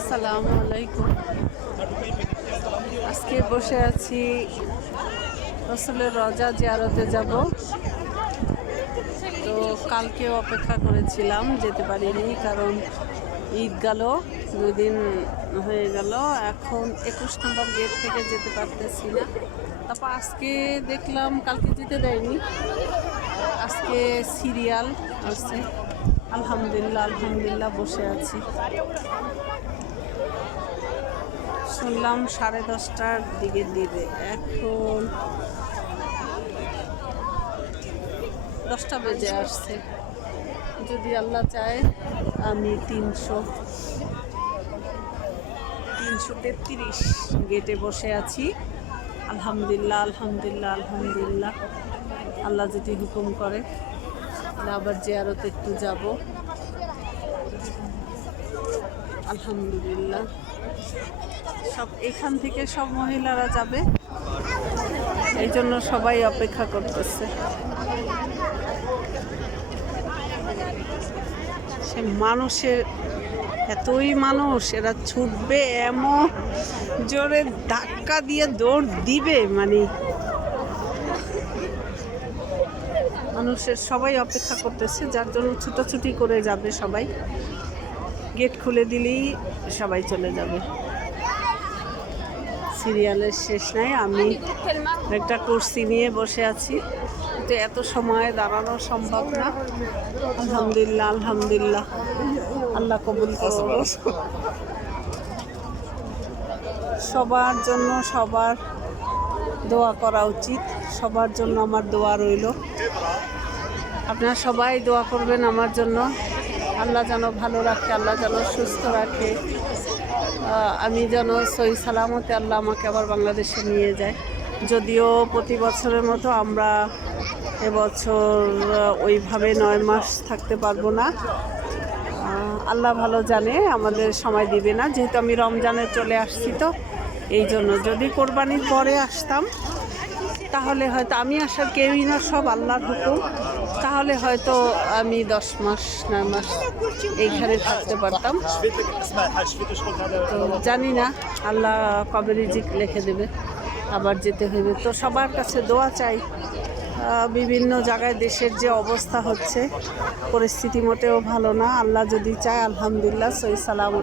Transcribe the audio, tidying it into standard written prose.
আসসালামু আলাইকুম। আজকে বসে আছি, রাসূলের রওজা জিয়ারতে যাব। তো কালকে অপেক্ষা করেছিলাম, যেতে পারিনি কারণ ঈদ গেল, 2 দিন হয়ে গেল। এখন 21 নম্বর গেট থেকে যেতে পারতেছি না। তারপর আজকে দেখলাম, কালকে যেতে দেয়নি, আজকে সিরিয়াল আসছে। আলহামদুলিল্লাহ আলহামদুলিল্লাহ বসে আছি। শুনলাম 10:30টার দিকে দিবে, এখন 10টা বেজে আসছে। যদি আল্লাহ চায় আমি 333 গেটে বসে আছি। আলহামদুলিল্লাহ আলহামদুলিল্লাহ আলহামদুলিল্লাহ, আল্লাহ যদি হুকুম করে আবার জিয়ারতে একটু যাব। আলহামদুলিল্লাহ, সব এখান থেকে সব মহিলারা যাবে, এই জন্য সবাই অপেক্ষা করতেছে। সে মানুষের এতই মানুষ, এরা ছুটবে, এমন জোরে ধাক্কা দিয়ে দৌড় দিবে, মানে মানুষের সবাই অপেক্ষা করতেছে, যার জন্য ছুটোছুটি করে যাবে সবাই। গেট খুলে দিলেই সবাই চলে যাবে। সিরিয়ালের শেষ নাই। আমি একটা কুর্সি নিয়ে বসে আছি, কিন্তু এত সময় দাঁড়ানো সম্ভব না। আলহামদুলিল্লাহ আলহামদুলিল্লাহ, আল্লাহ কবুল করুন। সবার জন্য সবার দোয়া করা উচিত, সবার জন্য আমার দোয়া রইল। আপনারা সবাই দোয়া করবেন আমার জন্য, আল্লাহ যেন ভালো রাখে, আল্লাহ যেন সুস্থ রাখে, আমি যেন সহি সালামতে আল্লাহ আমাকে আবার বাংলাদেশে নিয়ে যায়। যদিও প্রতি বছরের মতো আমরা এবছর ওইভাবে 9 মাস থাকতে পারবো না, আল্লাহ ভালো জানে, আমাদের সময় দিবে না, যেহেতু আমি রমজানে চলে আসছি। তো এই জন্য যদি কোরবানির পরে আসতাম তাহলে হয়তো, আমি আসার কেউই না, সব আল্লাহর হুকুম, তাহলে হয়তো আমি 10 মাস 9 মাস এইখানে থাকতে পারতাম। তো জানি না আল্লাহ কবে রিজিক লিখে দেবে, আবার যেতে হবে। তো সবার কাছে দোয়া চাই। বিভিন্ন জায়গায় দেশের যে অবস্থা হচ্ছে, পরিস্থিতি মোটেও ভালো না। আল্লাহ যদি চায় আলহামদুলিল্লাহ সহি সালাম